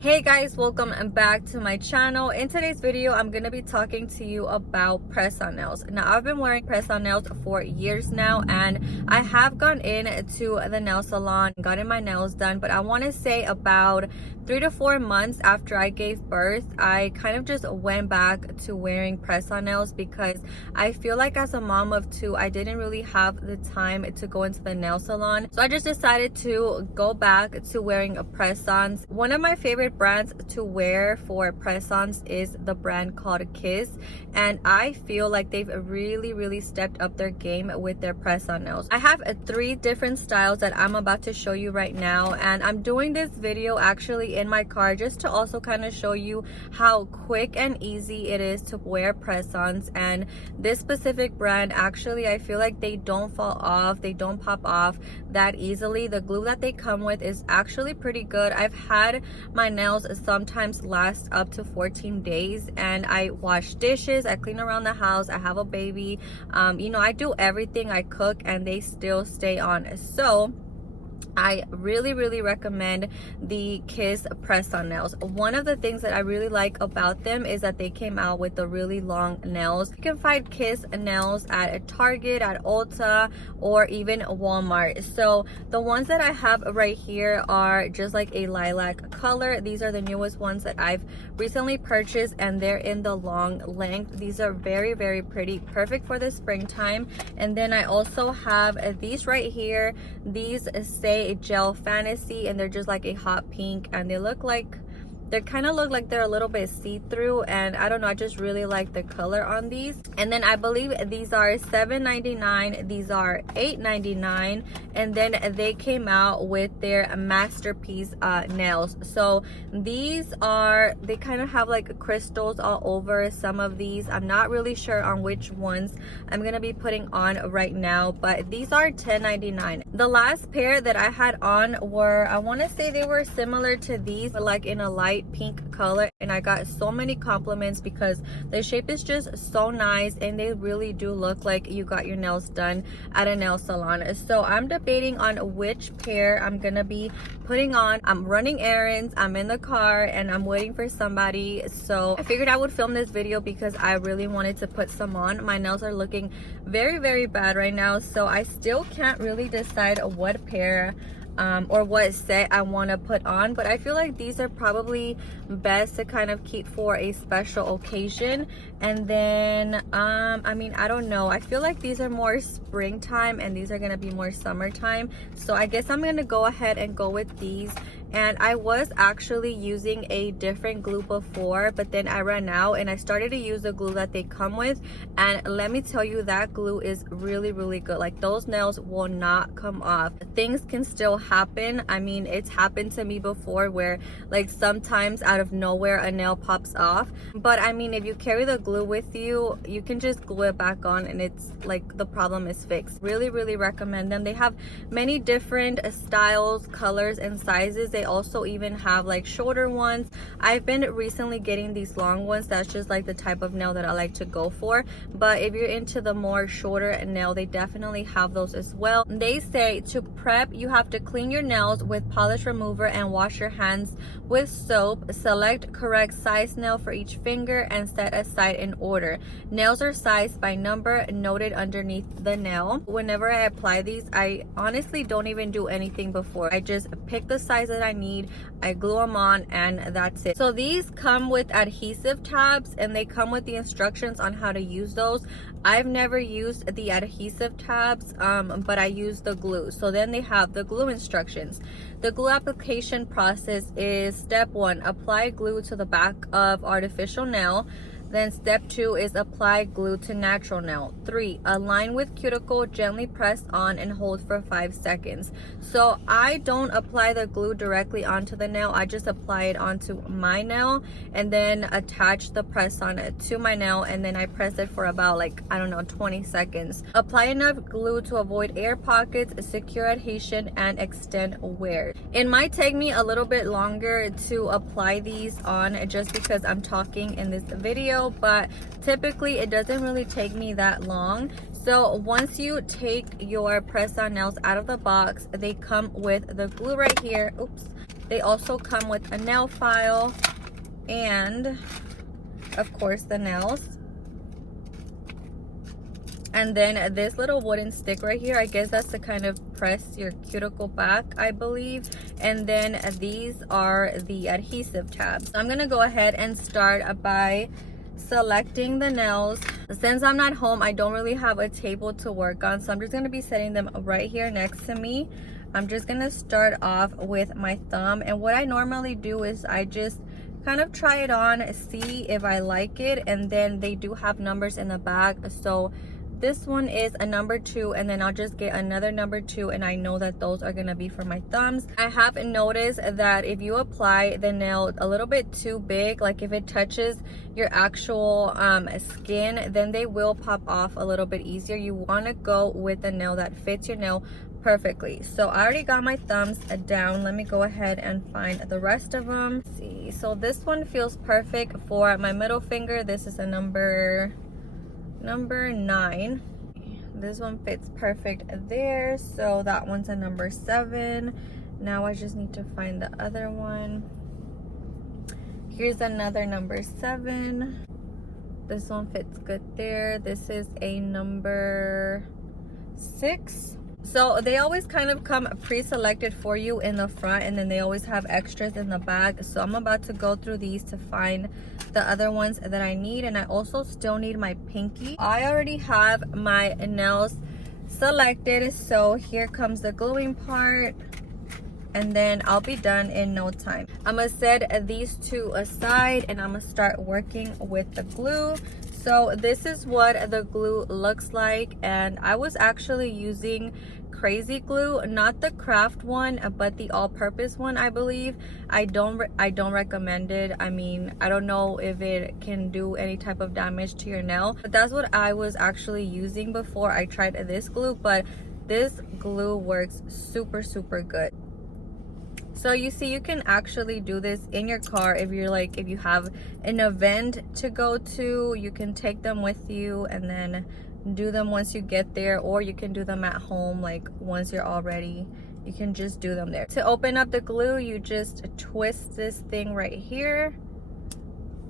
Hey guys, welcome back to my channel. In today's video, I'm going to be talking to you about press-on nails. Now, I've been wearing press-on nails for years now, and I have gone in to the nail salon, gotten my nails done, but I want to say about 3 to 4 months after I gave birth, I kind of just went back to wearing press-on nails because I feel like as a mom of two, I didn't really have the time to go into the nail salon. So I just decided to go back to wearing press-ons. One of my favorite brands to wear for press-ons is the brand called Kiss, and I feel like they've really stepped up their game with their press-on nails. I have 3 different styles that I'm about to show you right now, and I'm doing this video actually in my car just to also kind of show you how quick and easy it is to wear press-ons. And this specific brand, actually, I feel like they don't fall off, they don't pop off that easily. The glue that they come with is actually pretty good. I've had my nails sometimes last up to 14 days, and I wash dishes, I clean around the house, I have a baby, I do everything, I cook, and they still stay on. So I really recommend the Kiss press-on nails. One of the things that I really like about them is that they came out with the really long nails. You can find Kiss nails at a Target, at Ulta, or even Walmart. So the ones that I have right here are just like a lilac color. These are the newest ones that I've recently purchased, and they're in the long length. These are very pretty, perfect for the springtime. And then I also have these right here. These say Gel Fantasy, and they're just like a hot pink, and they kind of look like they're a little bit see-through, and I don't know, I just really like the color on these. And then I believe these are $7.99, these are $8.99, and then they came out with their masterpiece nails. So these they kind of have like crystals all over some of these. I'm not really sure on which ones I'm gonna be putting on right now, but these are $10.99. The last pair that I had on were, I want to say they were similar to these, but like in a light pink color, and I got so many compliments because the shape is just so nice, and they really do look like you got your nails done at a nail salon. So I'm debating on which pair I'm gonna be putting on. I'm running errands, I'm in the car, and I'm waiting for somebody, so I figured I would film this video because I really wanted to put some on. My nails are looking very bad right now, so I still can't really decide what pair or what set I want to put on, but I feel like these are probably best to kind of keep for a special occasion. And then I mean, I don't know, I feel like these are more springtime and these are gonna be more summertime, so I guess I'm gonna go ahead and go with these. And I was actually using a different glue before, but then I ran out and I started to use the glue that they come with, and let me tell you, that glue is really good. Like, those nails will not come off. Things can still happen. I mean, it's happened to me before where like sometimes out of nowhere a nail pops off, but I mean, if you carry the glue with you, you can just glue it back on and it's like the problem is fixed. Really recommend them. They have many different styles, colors, and sizes. They also even have like shorter ones. I've been recently getting these long ones. That's just like the type of nail that I like to go for, but if you're into the more shorter nail, they definitely have those as well. They say to prep, you have to clean your nails with polish remover and wash your hands with soap. Select correct size nail for each finger and set aside in order. Nails are sized by number noted underneath the nail. Whenever I apply these, I honestly don't even do anything before. I just pick the size that I need, I glue them on, and that's it. So these come with adhesive tabs, and they come with the instructions on how to use those. I've never used the adhesive tabs, but I use the glue. So then they have the glue instructions. The glue application process is: step 1, apply glue to the back of artificial nail. Then step 2 is apply glue to natural nail. 3, align with cuticle, gently press on and hold for 5 seconds. So I don't apply the glue directly onto the nail. I just apply it onto my nail and then attach the press on to my nail, and then I press it for about, like, I don't know, 20 seconds. Apply enough glue to avoid air pockets, secure adhesion, and extend wear. It might take me a little bit longer to apply these on just because I'm talking in this video, but typically it doesn't really take me that long. So once you take your press-on nails out of the box, they come with the glue right here. Oops. They also come with a nail file and of course the nails. And then this little wooden stick right here, I guess that's to kind of press your cuticle back, I believe. And then these are the adhesive tabs. So I'm gonna go ahead and start by selecting the nails. Since I'm not home, I don't really have a table to work on, so I'm just gonna be setting them right here next to me. I'm just gonna start off with my thumb, and what I normally do is I just kind of try it on, see if I like it, and then they do have numbers in the back. So this one is a number 2, and then I'll just get another number 2, and I know that those are gonna be for my thumbs. I have noticed that if you apply the nail a little bit too big, like if it touches your actual skin, then they will pop off a little bit easier. You want to go with the nail that fits your nail perfectly. So I already got my thumbs down. Let me go ahead and find the rest of them. Let's see, so this one feels perfect for my middle finger. This is a number 9. This one fits perfect there, so that one's a number 7. Now I just need to find the other one. Here's another number 7. This one fits good there. This is a number 6. So they always kind of come pre-selected for you in the front, and then they always have extras in the back. So I'm about to go through these to find the other ones that I need, and I also still need my pinky. I already have my nails selected, so here comes the gluing part, and then I'll be done in no time. I'm gonna set these two aside, and I'm gonna start working with the glue. So this is what the glue looks like, and I was actually using crazy glue, not the craft one, but the all-purpose one, I believe. I don't recommend it. I mean, I don't know if it can do any type of damage to your nail, but that's what I was actually using before I tried this glue. But this glue works super good. So you see, you can actually do this in your car if you have an event to go to. You can take them with you and then do them once you get there, or you can do them at home, like once you're all ready, you can just do them there. To open up the glue, you just twist this thing right here,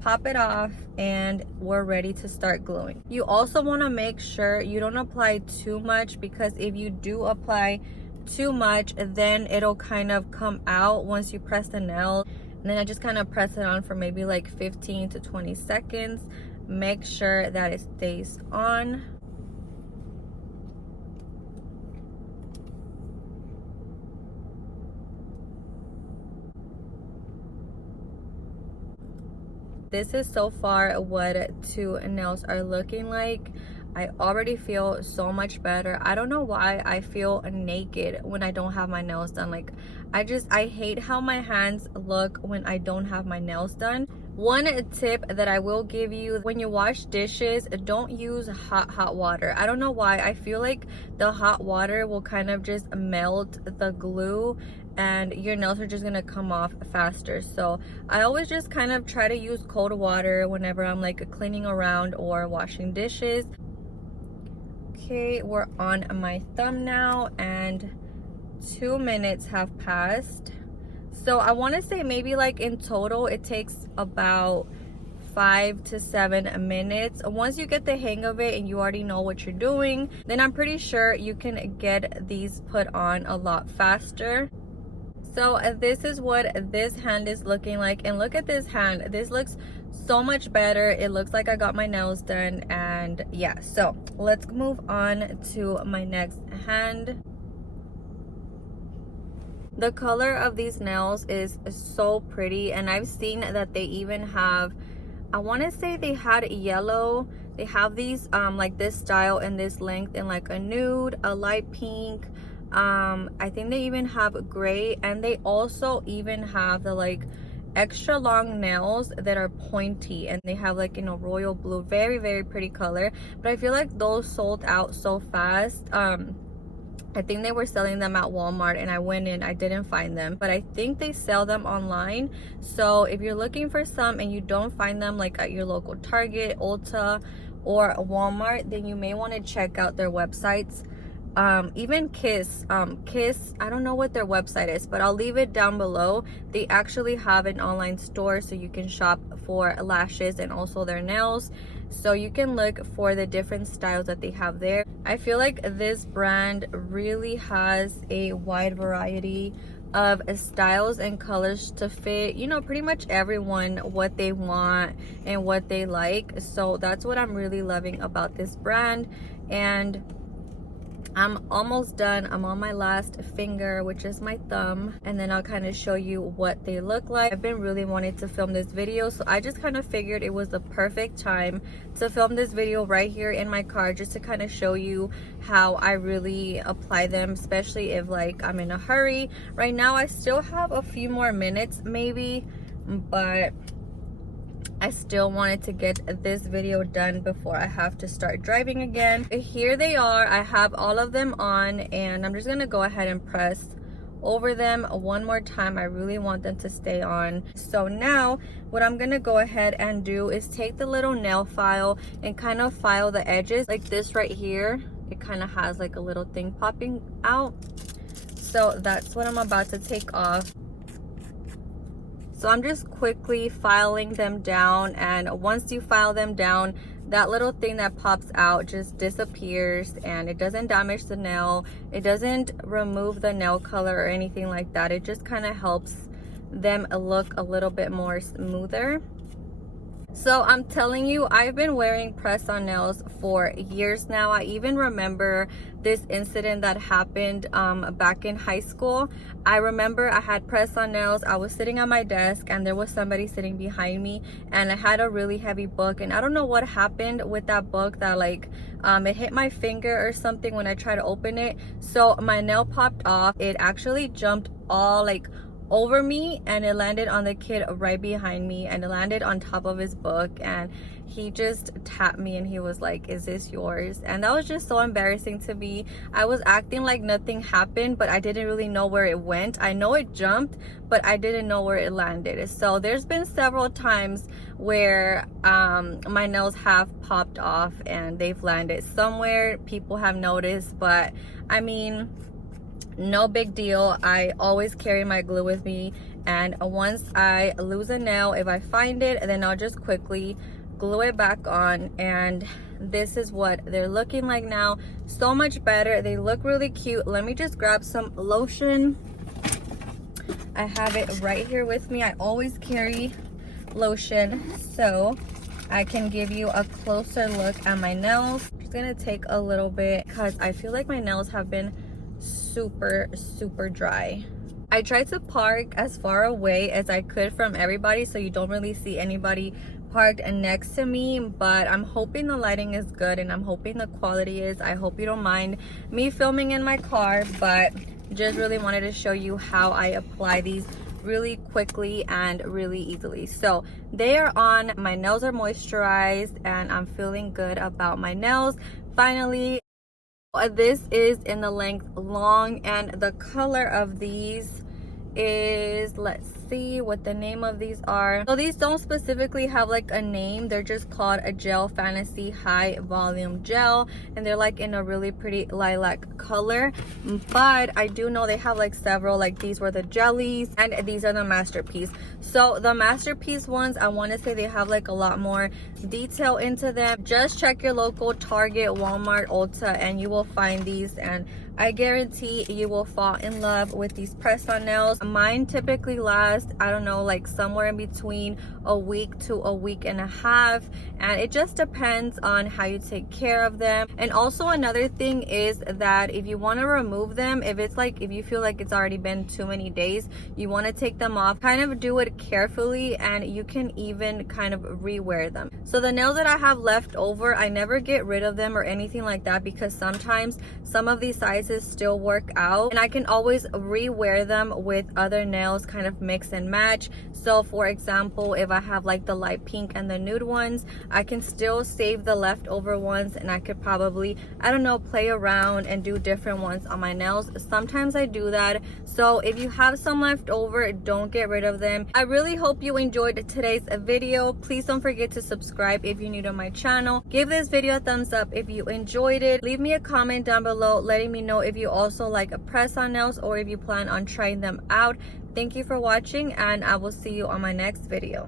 pop it off, and we're ready to start gluing. You also want to make sure you don't apply too much, because if you do apply too much, then it'll kind of come out once you press the nail. And then I just kind of press it on for maybe like 15 to 20 seconds. Make sure that it stays on. This is so far what 2 nails are looking like. I already feel so much better. I don't know why I feel naked when I don't have my nails done. Like, I hate how my hands look when I don't have my nails done. One tip that I will give you: when you wash dishes, don't use hot water. I don't know why. I feel like the hot water will kind of just melt the glue, and your nails are just gonna come off faster. So I always just kind of try to use cold water whenever I'm like cleaning around or washing dishes. Okay, we're on my thumb now, and 2 minutes have passed. So I want to say maybe like in total it takes about 5 to 7 minutes. Once you get the hang of it and you already know what you're doing, then I'm pretty sure you can get these put on a lot faster. So this is what this hand is looking like, and look at this hand. This looks so much better. It looks like I got my nails done. And yeah, so let's move on to my next hand. The color of these nails is so pretty, and I've seen that they even have, I want to say they had yellow. They have these like this style and this length in like a nude, a light pink, I think they even have gray, and they also even have the like extra long nails that are pointy, and they have like, you know, royal blue. Very pretty color, but I feel like those sold out so fast. I think they were selling them at Walmart, and I went in, I didn't find them, but I think they sell them online. So if you're looking for some and you don't find them like at your local Target, Ulta, or Walmart, then you may want to check out their websites. even Kiss, I don't know what their website is, but I'll leave it down below. They actually have an online store, so you can shop for lashes and also their nails, so you can look for the different styles that they have there. I feel like this brand really has a wide variety of styles and colors to fit, you know, pretty much everyone what they want and what they like. So that's what I'm really loving about this brand. And I'm almost done. I'm on my last finger, which is my thumb, and then I'll kind of show you what they look like. I've been really wanting to film this video, so I just kind of figured it was the perfect time to film this video right here in my car, just to kind of show you how I really apply them, especially if like I'm in a hurry. Right now I still have a few more minutes maybe, but I still wanted to get this video done before I have to start driving again. Here they are. I have all of them on, and I'm just gonna go ahead and press over them one more time. I really want them to stay on. So now what I'm gonna go ahead and do is take the little nail file and kind of file the edges like this right here. It kind of has like a little thing popping out, so that's what I'm about to take off. So I'm just quickly filing them down, and once you file them down, that little thing that pops out just disappears, and it doesn't damage the nail. It doesn't remove the nail color or anything like that. It just kind of helps them look a little bit more smoother. So I'm telling you, I've been wearing press-on nails for years now. I even remember this incident that happened back in high school. I remember I had press-on nails. I was sitting at my desk and there was somebody sitting behind me, and I had a really heavy book, and I don't know what happened with that book that like it hit my finger or something when I tried to open it. So my nail popped off. It actually jumped all like over me, and it landed on the kid right behind me, and it landed on top of his book, and he just tapped me and he was like, "Is this yours?" And that was just so embarrassing to me. I was acting like nothing happened, but I didn't really know where it went. I know it jumped, but I didn't know where it landed. So there's been several times where my nails have popped off and they've landed somewhere. People have noticed, but I mean, no big deal. I always carry my glue with me, and once I lose a nail, if I find it, then I'll just quickly glue it back on. And this is what they're looking like now. So much better. They look really cute. Let me just grab some lotion. I have it right here with me. I always carry lotion so I can give you a closer look at my nails. I'm just gonna take a little bit because I feel like my nails have been super dry. I tried to park as far away as I could from everybody, so you don't really see anybody parked next to me, but I'm hoping the lighting is good and I'm hoping the quality is. I hope you don't mind me filming in my car, but just really wanted to show you how I apply these really quickly and really easily. So they are on. My nails are moisturized and I'm feeling good about my nails. Finally, this is in the length long, and the color of these is, let's see what the name of these are. So these don't specifically have like a name. They're just called a Gel Fantasy High Volume Gel, and they're like in a really pretty lilac color. But I do know they have like several, like these were the jellies and these are the masterpiece. So the masterpiece ones, I want to say they have like a lot more detail into them. Just check your local Target, Walmart, Ulta, and you will find these, and I guarantee you will fall in love with these press-on nails. Mine typically last, I don't know, like somewhere in between a week to a week and a half, and it just depends on how you take care of them. And also another thing is that if you want to remove them, if you feel like it's already been too many days, you want to take them off, kind of do it carefully, and you can even kind of rewear them. So the nails that I have left over, I never get rid of them or anything like that, because sometimes some of these sizes pieces still work out, and I can always rewear them with other nails, kind of mix and match. So for example, if I have like the light pink and the nude ones, I can still save the leftover ones, and I could probably, I don't know, play around and do different ones on my nails. Sometimes I do that. So if you have some left over, don't get rid of them. I really hope you enjoyed today's video. Please don't forget to subscribe if you're new to my channel. Give this video a thumbs up if you enjoyed it. Leave me a comment down below letting me know if you also like a press-on nails or if you plan on trying them out. Thank you for watching, and I will see you on my next video.